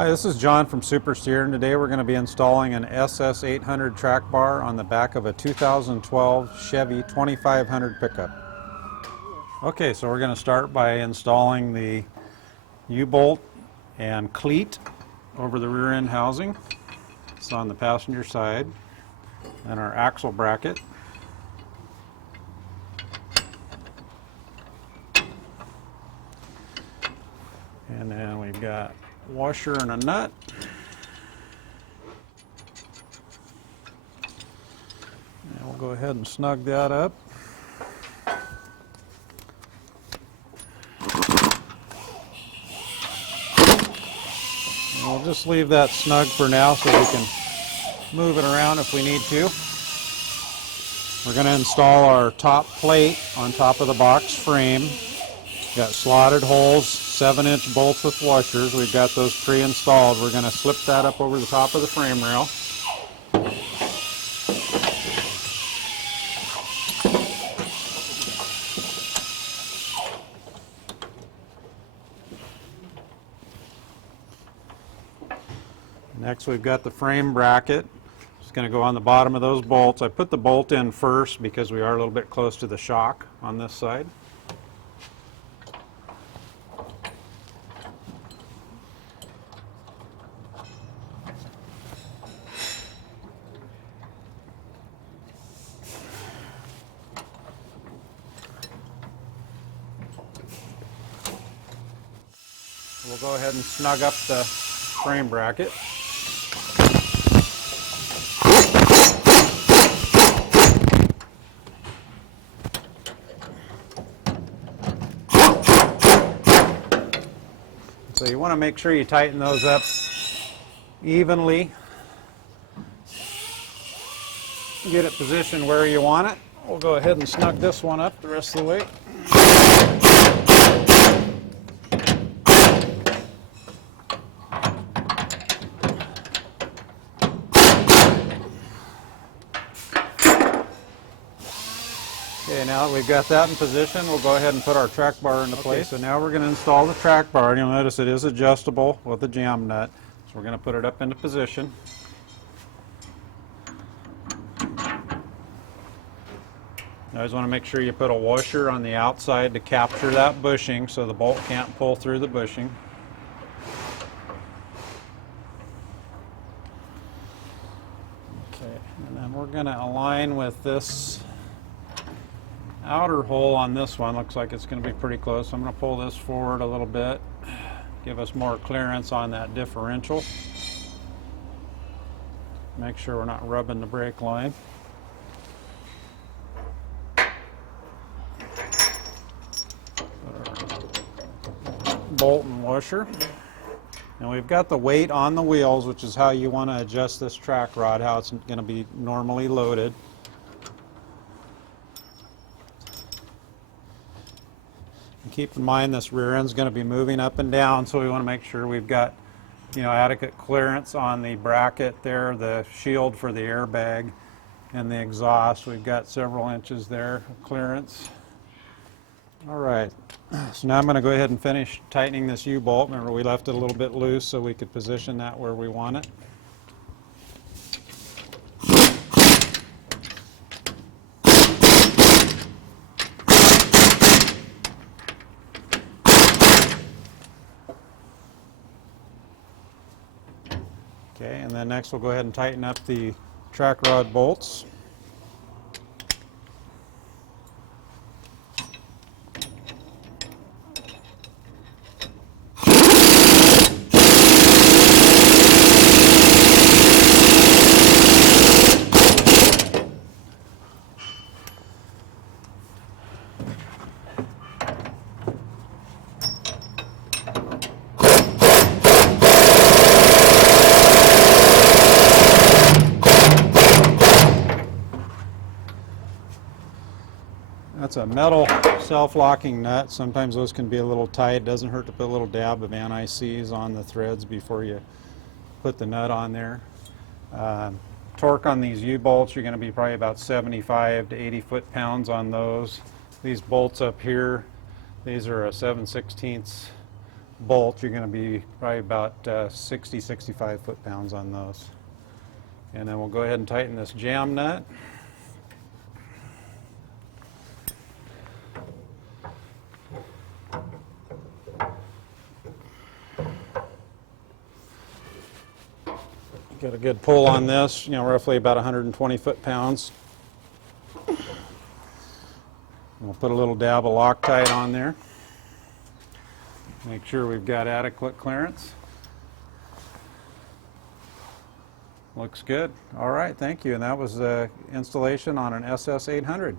Hi, this is John from SuperSteer, and today we're going to be installing an SS800 TracBar on the back of a 2012 Chevy 2500 pickup. Okay, so we're going to start by installing the U-bolt and cleat over the rear end housing. It's on the passenger side. And our axle bracket. And then we've got washer and a nut. And we'll go ahead and snug that up. And we'll just leave that snug for now so we can move it around if we need to. We're going to install our top plate on top of the box frame. Got slotted holes, 7-inch bolts with washers. We've got those pre-installed. We're going to slip that up over the top of the frame rail. Next we've got the frame bracket. It's going to go on the bottom of those bolts. I put the bolt in first because we are a little bit close to the shock on this side. We'll go ahead and snug up the frame bracket. So you want to make sure you tighten those up evenly. Get it positioned where you want it. We'll go ahead and snug this one up the rest of the way. Okay, now that we've got that in position, we'll go ahead and put our track bar into place. So now we're going to install the track bar. You'll notice it is adjustable with a jam nut. So we're going to put it up into position. You always want to make sure you put a washer on the outside to capture that bushing so the bolt can't pull through the bushing. Okay, and then we're going to align with this outer hole on this one. Looks like it's going to be pretty close. I'm going to pull this forward a little bit, give us more clearance on that differential. Make sure we're not rubbing the brake line. Bolt and washer. And we've got the weight on the wheels, which is how you want to adjust this track rod, how it's going to be normally loaded. And keep in mind this rear end is going to be moving up and down, so we want to make sure we've got, adequate clearance on the bracket there, the shield for the airbag, and the exhaust. We've got several inches there of clearance. All right, so now I'm going to go ahead and finish tightening this U-bolt. Remember, we left it a little bit loose so we could position that where we want it. Okay, and then next we'll go ahead and tighten up the track rod bolts. That's a metal self-locking nut. Sometimes those can be a little tight. It doesn't hurt to put a little dab of anti-seize on the threads before you put the nut on there. Torque on these U-bolts, you're going to be probably about 75 to 80 foot-pounds on those. These bolts up here, these are a 7/16 bolt, you're going to be probably about 60, 65 foot-pounds on those. And then we'll go ahead and tighten this jam nut. Get a good pull on this, roughly about 120 foot-pounds. We'll put a little dab of Loctite on there. Make sure we've got adequate clearance. Looks good. All right, thank you. And that was the installation on an SS800.